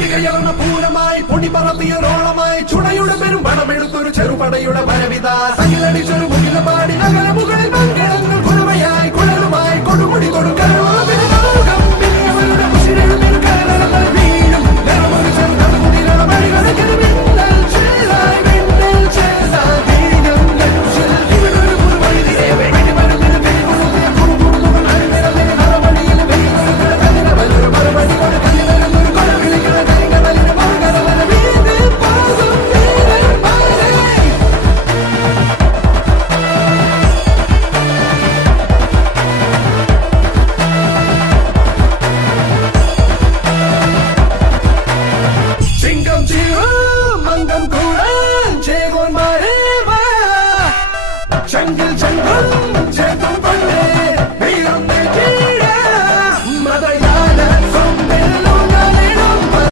കൊടികയർന്ന പൂരമായി പൊടി പറത്തിയൊരോളമായി ചുണയുടെ പെരും പണമെടുത്തൊരു ചെറുപടയുടെ വരവിത തകിലടിച്ചൊരു മുകിലപാടി നഗര മുകളിൽ മംഗളങ്ങൾ കുലവയായി കുഴലുമായി കൊടുമുടി കൊടുക്കരുത്